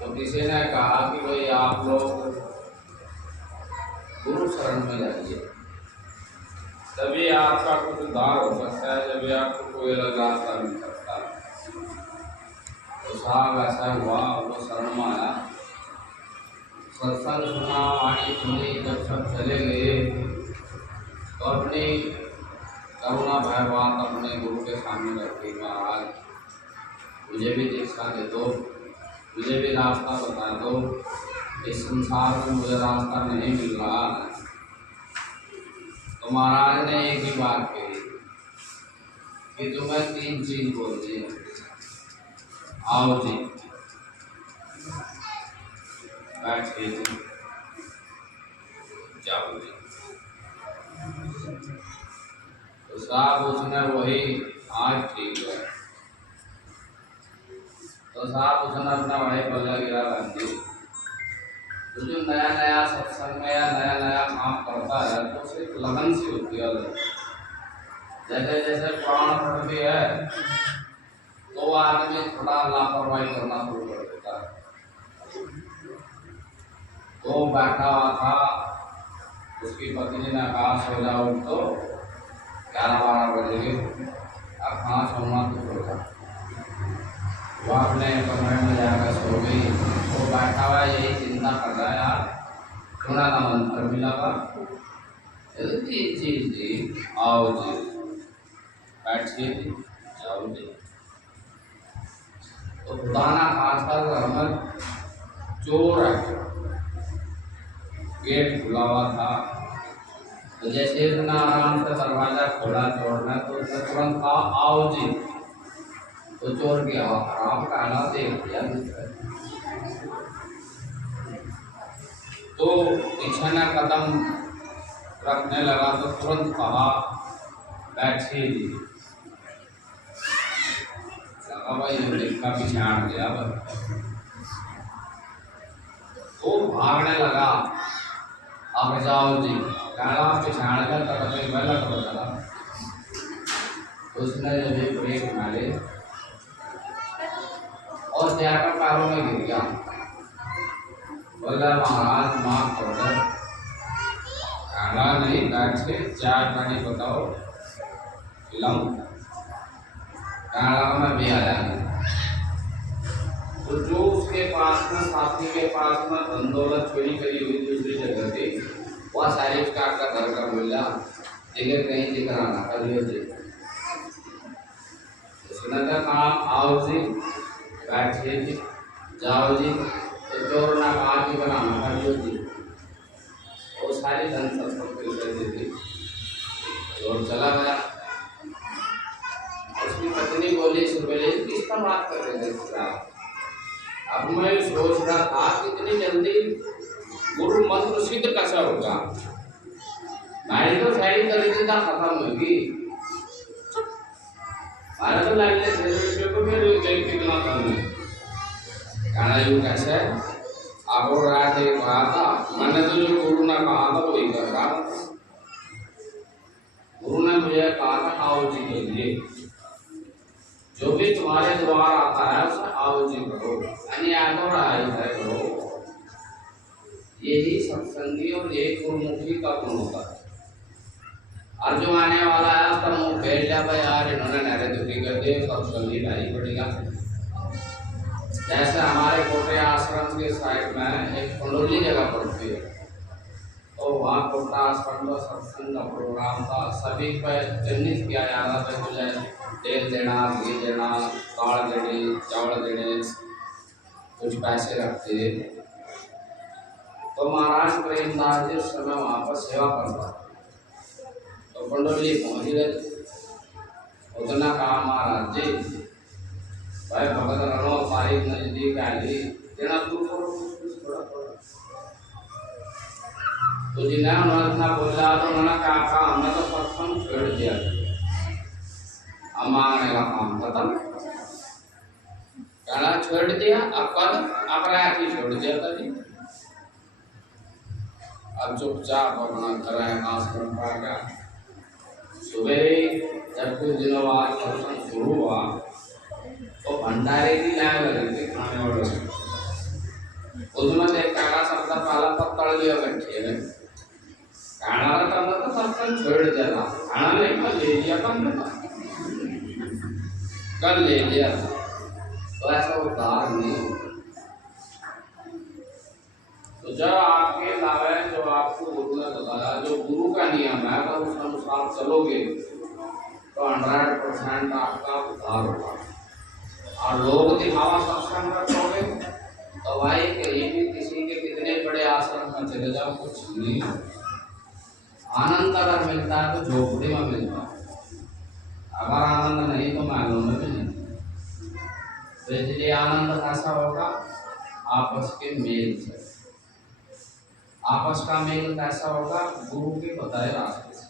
तो किसी ने कहा कि भाई आप लोग गुरु शरण में जाइए, तभी आपका कुछ उद्धार हो सकता है, जब आपको कोई अलग रास्ता मिल सकता है। तो साहब ऐसा हुआ, वो शरण में आया, सत्संग सुना, वाणी सुनी, जब सब चले गए तो अपनी करुणा भय बात अपने गुरु के सामने रखी, महाराज मुझे भी दीक्षा दे दो, मुझे भी रास्ता बता दो, इस संसार में मुझे रास्ता नहीं मिल रहा है। तो महाराज ने एक ही बात कही कि तुम्हें 3 चीज बोलनी है, आओ जी, बैठिए जी, जाओ जी। तो साहब उसने वही, आज ठीक है। तो साहब उसने अपना भाई बल्ला गिरा बांधी। तो जो नया नया सत्संग में या नया नया काम करता है तो सिर्फ लगन सी होती है। जैसे जैसे पुराण पढ़ती है तो आदमी थोड़ा लापरवाही करना शुरू कर देता है। तो बैठा हुआ था, उसकी पत्नी ने कहा सो जाओ, तो 11-12 बजे अब खाना सोना तो सो जा। वो अपने कमरे में जाकर सो गई। वो बैठा हुआ यही चिंता कर रहा है, यार थोड़ा ना मंत्र मिला का, 3 चीज जी, आओ जी, बैठिए जी, जाओ जी। तो खुदाना खासा घर में चोर है, गेट खुला हुआ था। तो जैसे इतना आराम से दरवाजा खोला चोर ने, तो उसने तुरंत कहा आओ जी। तो चोर के आप कहना देख दिया। तो पीछे ने कदम रखने लगा तो तुरंत कहा बैठिए जी। लगा भाई देखा पिछाड़ गया, तो भागने लगा, अब जाओ जी, कहना पिछाड़ गया तब पहला करो चला। उसने जब ब्रेक मारे और जाकर पैरों में गिर गया। बोला महाराज माफ कर दे। कहना नहीं, बैठे चाय पानी बताओ खिलाऊं। कहना मैं भी आया। तो जो उसके पास में, साथी के पास में धन दौलत चोरी करी हुई दूसरी जगह थी, वह सारी उसका घर का बोला जगह कहीं जिक्र आना कर लियो जी। उसने कहा आओ जी, बैठिए जी, जाओ जी। तो चोर ने कहा कि बनाना कर लियो जी। वो सारी धन संपत्ति कर दी थी। चोर चला गया। उसकी पत्नी बोली सुबह किसका बात कर रहे थे? अब मैं सोच रहा था कितनी जल्दी गुरु मंत्र सिद्ध कैसा होगा। मैंने तो सारी दरिद्रता खत्म होगी, मैंने तो लगने से को फिर कितना कम है। कहना यूँ कैसे? आप और रात एक कहा था, मैंने तो जो गुरु ने कहा था वही कर रहा था। गुरु ने मुझे कहा था आओ जी के लिए, जो भी तुम्हारे द्वार आता है उसे आओ जी करो, अन्याय को करो। यही सत्संगी और यही गुरुमुखी का गुण होता है। और जो आने वाला है उसका मुंह फेर लिया, भाई यार इन्होंने नारे दुखी कर दिए, सत्संगी नहीं पड़ेगा। जैसे हमारे कोटे आश्रम के साइड में एक पंडोली जगह पड़ती है, तो वहाँ कोटा आश्रम में सत्संग का प्रोग्राम था। सभी पर चिन्हित किया जा रहा था, मुझे तेल देना, घी देना, दाल देनी, चावल देने, कुछ पैसे रखते। तो महाराज प्रेमदास जी उस समय वहाँ पर सेवा करता। तो पंडोली पहुँच गए। उतना कहा महाराज जी, भाई भगत रणो तारीख नजदीक आई, देना शुरू करो थोड़ा थोड़ा। तो जिन्हें उन्होंने बोला तो उन्होंने कहा हमने तो सत्संग छोड़ दिया, अब मांगने का काम खत्म। कहना छोड़ दिया, अब कल अपराध ही छोड़ दिया था जी। अब चुपचाप अपना करें आश्रम पा गया। सुबह जब कुछ दिनों बाद सत्संग शुरू हुआ तो भंडारे की लाइन लगी थी खाने वालों से। कल ले लिया तो ऐसा उद्धार नहीं होगा। तो जब आपके लावे जो आपको गुरु ने बताया, जो गुरु का नियम है, अगर उस अनुसार चलोगे तो 100% आपका उद्धार होगा। और लोग दिखावा सत्संग रखोगे तो भाई कहीं भी किसी के कितने बड़े आश्रम में चले जाओ, कुछ नहीं होगा। आनंद अगर मिलता है तो झोपड़ी में मिलता है, अगर आनंद नहीं तो महलों में भी नहीं। तो इसलिए आनंद कैसा होगा? आपस के मेल से। आपस का मेल कैसा होगा? गुरु के बताए रास्ते से।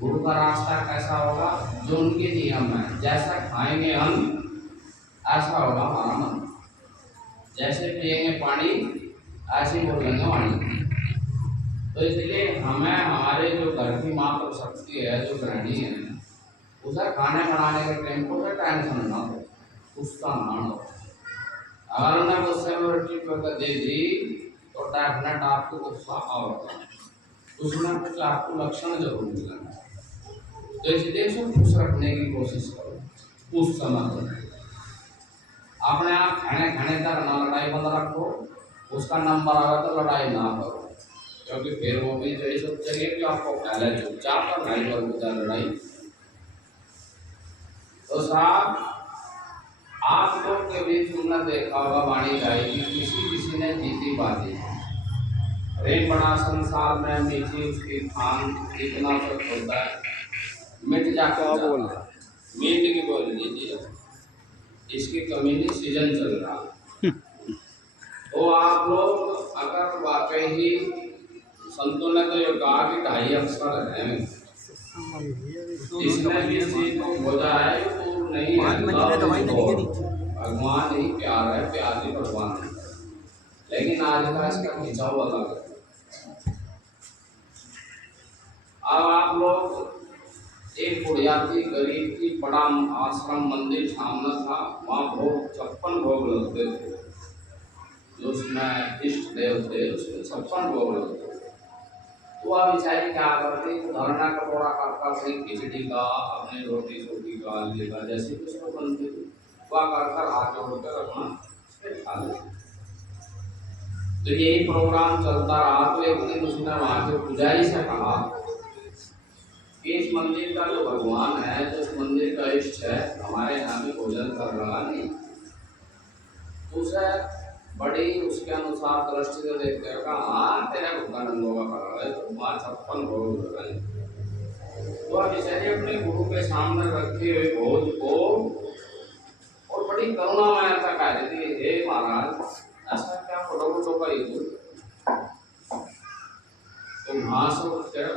गुरु का रास्ता कैसा होगा? जो उनके नियम है, जैसा खाएंगे हम ऐसा होगा हमारा मन, जैसे पिएंगे पानी ऐसे बोलेंगे वाणी। तो इसलिए हमें हमारे जो घर की मात्र शक्ति है, जो गृहिणी है, उसे खाने बनाने के टाइम को टेंशन ना हो, गुस्सा ना हो। अगर उन्हें गुस्से में रोटी पका दे दी तो डेफिनेट आपको गुस्सा आओगा, उसमें कुछ आपको लक्षण जरूर मिलेगा। तो इसलिए उसे खुश रखने की कोशिश करो उस समय पर। अपने आप खाने खाने तक ना लड़ाई बंद रखो, उसका नंबर आवे तो लड़ाई ना करो, क्योंकि फिर वो भी जो सोचेंगे कि आपको पहले चुपचाप कर नहीं कर लड़ाई। तो साहब आप लोग के बीच तुमने देखा होगा वाणी गाएगी, किसी ने जीती बाजी, प्रेम बड़ा संसार में मीठी उसकी खान इतना सब होता है, मिट जाकर मीट की बोल लीजिए, इसकी कमी नहीं, सीजन चल रहा। तो आप लोग अगर वाकई ही संतों ने तो ये कहा कि 2.5 अक्षर हैं, इसमें भी चीज को खोजा है तो नहीं है, भगवान ही प्यार है, प्यार ही भगवान है। लेकिन आज का इसका खिंचाव अलग है। अब आप लोग एक बुढ़िया थी, गरीब थी, बड़ा आश्रम मंदिर सामने था, वहाँ भोग 56 भोग लगते थे, जो उसमें इष्ट देव थे उसमें 56 भोग लगते थे। तो वह बेचारी क्या करती, धरना कटोरा काटता, अपनी खिचड़ी का, अपनी रोटी सोटी का, लेगा जैसे कुछ तो बनती थी, वह कर हाथ जोड़कर अपना खा लेती। तो यही प्रोग्राम चलता रहा। तो एक दिन उसने वहाँ के पुजारी से कहा कि इस मंदिर का जो भगवान है, जो इस मंदिर का इष्ट है, हमारे यहाँ भी भोजन कर रहा नहीं। उसे बड़ी उसके अनुसार दृष्टि से देखते हैं, कहा हाँ तेरे भूखानंदों का कर रहा है, तो वहाँ 56 भोग हो रहे हैं। तो अब इसे अपने गुरु के सामने रखे हुए भोज को और बड़ी करुणा में ऐसा कह देती है, हे महाराज ऐसा क्या फोटो का ये तो वहाँ से उठकर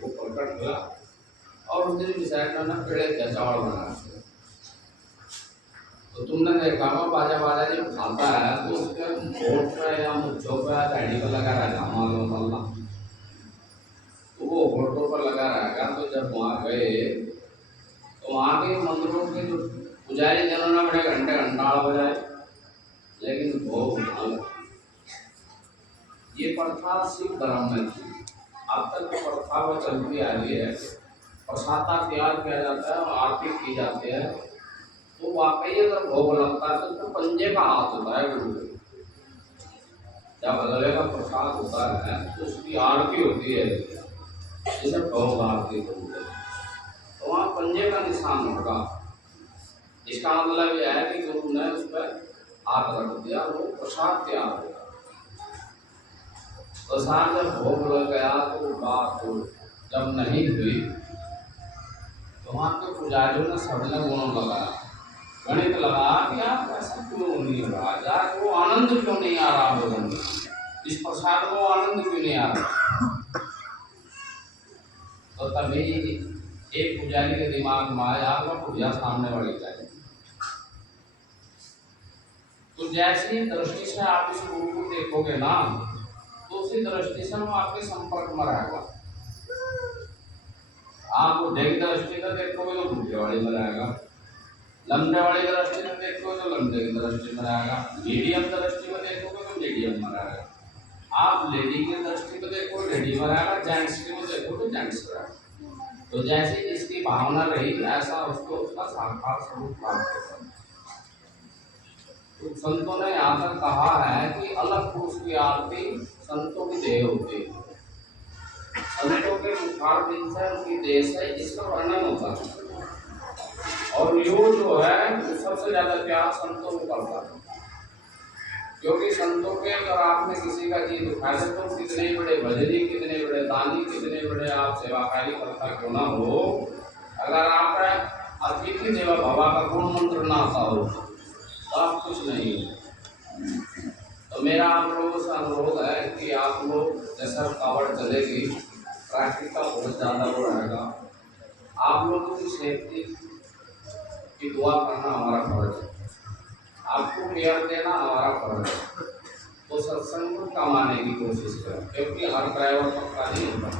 वो प्रकट हुआ और उस दिन विशाखा ने पेड़े थे चावल बना। तो तुमने देखा होगा बाजा बाजा जब खाता है तो उसके होठ पे या मुझों पे दाढ़ी पर लगा रहता मसाला, तो वो होठों पर लगा रहेगा। तो जब वहाँ गए तो वहाँ के मंदिरों के जो पुजारी जनों ने बड़े घंटे घंटाल बजाए, लेकिन भोग उठा। ये प्रथा सिख धर्म में थी, अब तक जो प्रथा वो चलती आ रही है। प्रसादा तैयार किया जाता है और आरती की जाती है, तो वाकई अगर भोग लगता है तो पंजे का हाथ होता है गुरु के। जब अगले का प्रसाद होता है तो उसकी आरती होती है, जैसे भोग आरती होती है, तो वहाँ पंजे का निशान होगा। इसका मतलब यह है कि गुरु ने उस पर हाथ रख दिया, वो प्रसाद तैयार होगा। प्रसाद जब भोग लग गया तो बात जब नहीं हुई तो वहाँ के पुजारियों ने सबने गुण लगाया, गणित लगा कि आप ऐसा क्यों नहीं हो रहा, यार वो आनंद क्यों नहीं आ रहा भोजन में, इस प्रसाद को आनंद क्यों नहीं आ रहा। तो तभी एक पुजारी के दिमाग में आया, आपका पूजा सामने वाली चाहिए। तो जैसी दृष्टि से आप इस गुरु को देखोगे ना, तो उसी दृष्टि से वो आपके संपर्क में रहेगा। आप बुढ़े की दृष्टि से देखोगे तो बुढ़े वाली में रहेगा, लंबे वाली दृष्टि से देखोगे तो लंबे की दृष्टि में रहेगा, मीडियम दृष्टि में देखोगे तो मीडियम में रहेगा, आप लेडी की दृष्टि में देखो लेडी में रहेगा, जेंट्स की में देखो तो जेंट्स में रहेगा। तो जैसे इसकी भावना रही ऐसा उसको उसका साकार स्वरूप प्राप्त होता है। तो संतों ने यहाँ तक कहा है कि अलग पुरुष की आरती संतों की देह होती है, संतों के मुखारबिंद से उनकी देह से इसका वर्णन होता है। और यो जो है वो सबसे ज्यादा प्यार संतों को करता है, क्योंकि संतों के अगर आपने किसी का जी दुखाए तो कितने बड़े भजनी, कितने बड़े दानी, कितने बड़े आप सेवाकारी करता क्यों ना हो, अगर आप अतिथि देवा भवा का गुण मंत्र ना आता हो तो आप कुछ नहीं हो। तो मेरा आप लोगों से अनुरोध है कि आप लोग जैसा कावड़ चलेगी ट्रैफिक का बहुत ज़्यादा वो रहेगा, आप लोगों की सेफ्टी की दुआ करना हमारा फर्ज है, आपको केयर देना हमारा फर्ज है। तो सत्संग को कम आने की कोशिश करें, क्योंकि हर ड्राइवर पक्का नहीं होता।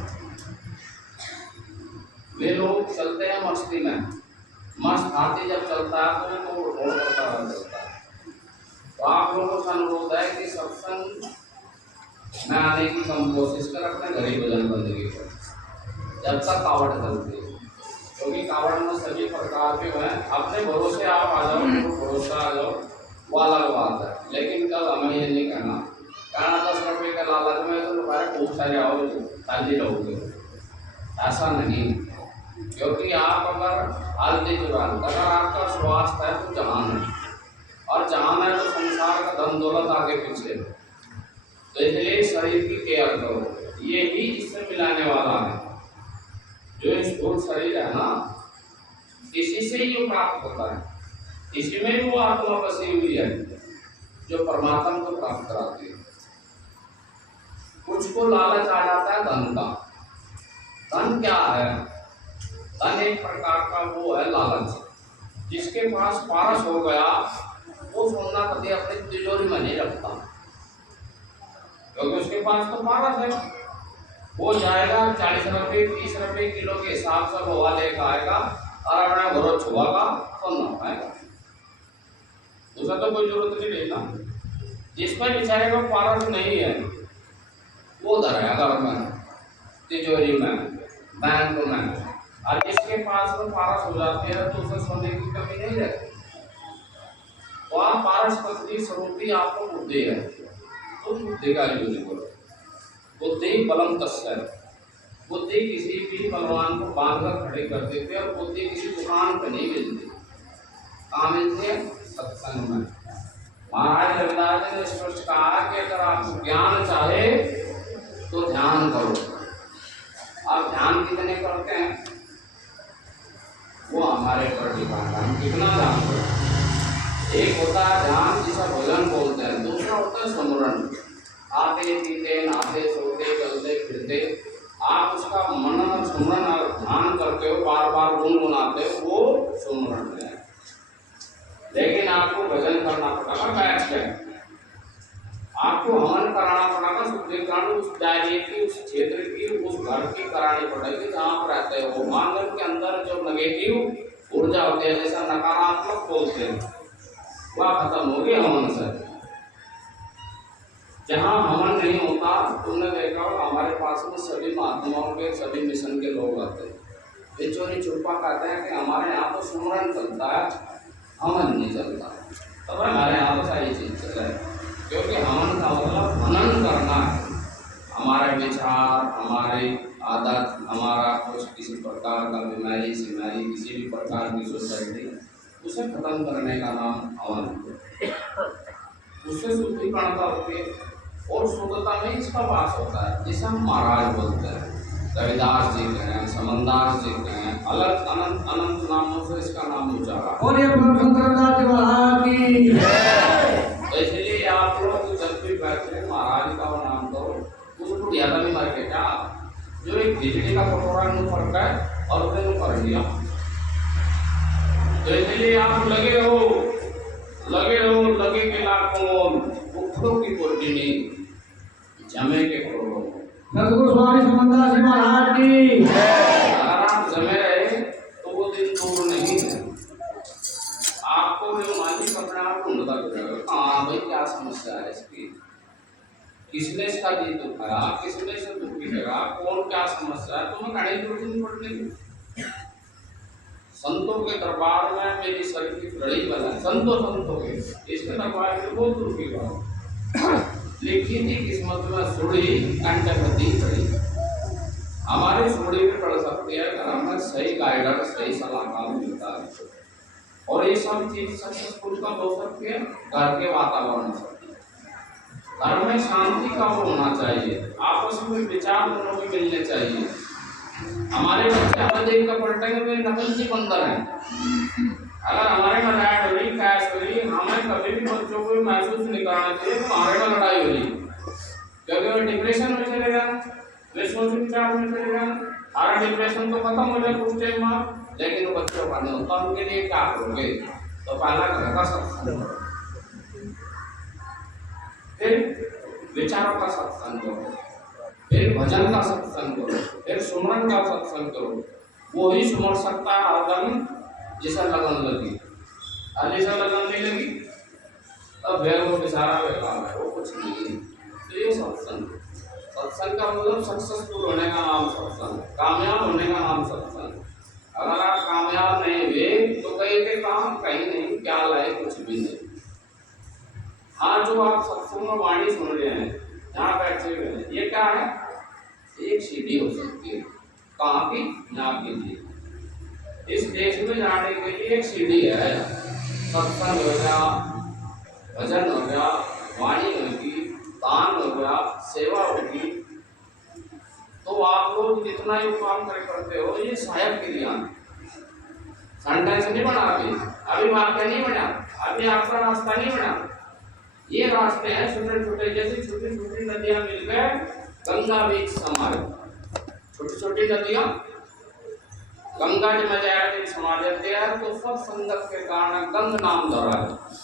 वे लोग चलते हैं मस्ती में, मस्त हाथी जब चलता है तो वो रोड करता हुआ चलता है। तो आप लोगों का अनुरोध है कि सत्संग में आने की कम कोशिश कर, अपने घर ही भजन बंदगी कर जब तक कावड़ चलती है, क्योंकि कावड़ में सभी प्रकार के हैं। अपने भरोसे आप आ जाओ, भरोसा आ जाओ, वो अलग बात है, लेकिन कल हमें ये नहीं कहना 10 रुपये का लालच में तो तुम्हारे खूब सारे आओ खाली रहोगे, ऐसा नहीं। क्योंकि आप अगर आलती जुबान अगर आपका स्वास्थ्य है तो जहान है, और जहान है तो संसार का धन दौलत आगे पीछे। तो इसलिए शरीर की केयर करो, ये ही इससे मिलाने वाला है। जो स्थूल शरीर है ना, इसी से ये प्राप्त होता है, इसी में वो आत्मा बसी हुई है जो परमात्मा को प्राप्त कराती है। कुछ को लालच आ जाता है धन का। धन क्या है? धन एक प्रकार का वो है लालच। जिसके पास पारस हो गया वो सोना कभी अपनी तिजोरी में नहीं रखता, क्योंकि उसके पास तो पारस है। वो जाएगा 40 रुपये 30 रुपये किलो के हिसाब से लोहा लेकर आएगा और अपना घरों छुआगा सोना पाएगा, उसका तो कोई जरूरत नहीं लेना। जिसमें बेचारे को पारस नहीं है वो धरेगा घर में, तिजोरी में, बैंक में, और जिसके पास में पारस हो जाती है तो उसे सोने की कमी नहीं रहती। तो आप पारस पत्नी स्वरूपी आपको बुद्धि है, तो बुद्धि का यूज करो। बुद्धि बलम तस्य, बुद्धि किसी भी बलवान को बांधकर खड़े कर देते हैं, और बुद्धि किसी दुकान पर नहीं मिलती। कहाँ मिलती है? सत्संग में। महाराज रविदास ने स्पष्ट कहा कि अगर आप ज्ञान चाहे तो ध्यान करो। आप ध्यान कितने करते हैं वो हमारे पर डिपेंड है, हम कितना ध्यान करते हैं। एक होता है ध्यान जिसे भजन बोलते हैं, दूसरा होता है स्मरण। आते पीते नहाते सोते चलते फिरते आप उसका मनन और स्मरण और ध्यान करते हो, बार बार गुनगुनाते हो, वो स्मरण है। लेकिन आपको भजन करना पड़ेगा बैठ के, आपको हवन कराना पड़ेगा, शुद्धिकरण उस दायरे की, उस क्षेत्र की, उस घर की करानी पड़ेगी जहाँ पर रहते हो। मानव के अंदर जो नेगेटिव ऊर्जा होती है, जैसा नकारात्मक बोलते हैं, वह खत्म होगी हवन से। जहाँ हवन नहीं होता, तुमने देखा होगा हमारे पास में सभी महात्माओं के, सभी मिशन के लोग आते हैं, वे चोरी छुपा कहते हैं कि हमारे यहाँ तो सुमरन चलता है, हवन नहीं चलता। तब हमारे यहाँ तो सारी चीज चल रहा है, क्योंकि हवन का मतलब मनन करना है। हमारे विचार, हमारी आदत, हमारा कुछ किसी प्रकार का बीमारी सिमारी, किसी भी प्रकार की सोसाइटी, उसे खत्म करने का नाम हवन है। उससे शुद्धिकरणता होती है, और शुद्धता में इसका वास होता है, जिसे हम महाराज बोलते हैं। रविदास जी कहें, समनदास जी कहें, अलग अनंत अनंत नामों से इसका नाम उच्चारा। और ये इसलिए आप लोग जब भी बैठे महाराज का नाम करो, उसको ज्यादा भी मर के क्या जो एक बिजली का कटोरा में फर्क है और उसने कर दिया। तो इसलिए आप लगे रहो, लगे के लाखों उखड़ों की कोटि नहीं, जमे के करोड़ों। सतगुरु स्वामी समनदास जी महाराज की। अगर आप जमे रहे तो वो दिन दूर नहीं है। आपको जो मालिक अपने आप को ढूंढता फिरेगा, हाँ भाई क्या समस्या है इसकी, किसने इसका जी दुखाया, किसने से दुखी लगा, कौन क्या समस्या है, तुम्हें कहने की जरूरत नहीं पड़ती। संतों के दरबार में मेरी सर की लड़ी बना, संतों के इसके दरबार में बहुत दूर की बात। लिखी थी किस्मत में सुड़ी कंटकती पड़ी। हमारी सुड़ी भी पड़ सकती है अगर हमें सही गाइडेंस सही सलाहकार मिलता है। और ये सब चीज सक्सेसफुल कब हो सकती है? घर के वातावरण से। घर में शांति का वो होना चाहिए, आपस में विचार दोनों के मिलने चाहिए। हमारे बच्चे हमें देख कर पलटेंगे वे नकलची बंदर हैं। अगर हमारे में लड़ाई हो रही कैश हो रही, हमें कभी भी बच्चों को महसूस नहीं कराना चाहिए कि हमारे में लड़ाई हो रही, क्योंकि वो डिप्रेशन में चलेगा, वे सोच विचार में चलेगा। हमारा डिप्रेशन तो खत्म हो जाए कुछ टाइम बाद, लेकिन बच्चों का नहीं होता। उनके लिए क्या करोगे? तो पहला घर का सत्संग, फिर विचारों का सत्संग करो, फिर भजन का सत्संग करो, फिर सुमरन का सत्संग करो। वो ही सुमर सकता है आदम जिसे लगन लगी। जिसे लगन नहीं लगी तब फिर वो बेचारा बेकार है, वो कुछ नहीं। तो ये सत्संग, सत्संग का मतलब सक्सेसफुल होने का नाम सत्संग, कामयाब होने का नाम सत्संग। अगर आप कामयाब नहीं हुए तो कहीं के काम कहीं नहीं, क्या लाए कुछ भी नहीं। हाँ, जो आप सत्संग में वाणी सुन रहे हैं, यहाँ बैठे हुए हैं, ये क्या है? एक सीढ़ी हो सकती है। कहाँ की? यहाँ की जी। इस देश में जाने के लिए एक सीढ़ी है। सत्संग हो गया, भजन हो गया, वाणी होगी, दान हो गया, सेवा होगी। तो आप लोग जितना ही काम करते हो, ये सहायक क्रिया है। सेंटेंस नहीं बना, अभी वाक्य नहीं बना, अभी आपका रास्ता नहीं बना। ये रास्ते हैं छोटे छोटे, जैसे छोटी छोटी नदियां मिलकर गंगा बीच समाये। छोटी छोटी नदियां गंगा जी में जाकर समा देते हैं, तो सब संगत के कारण गंग नाम धरा है।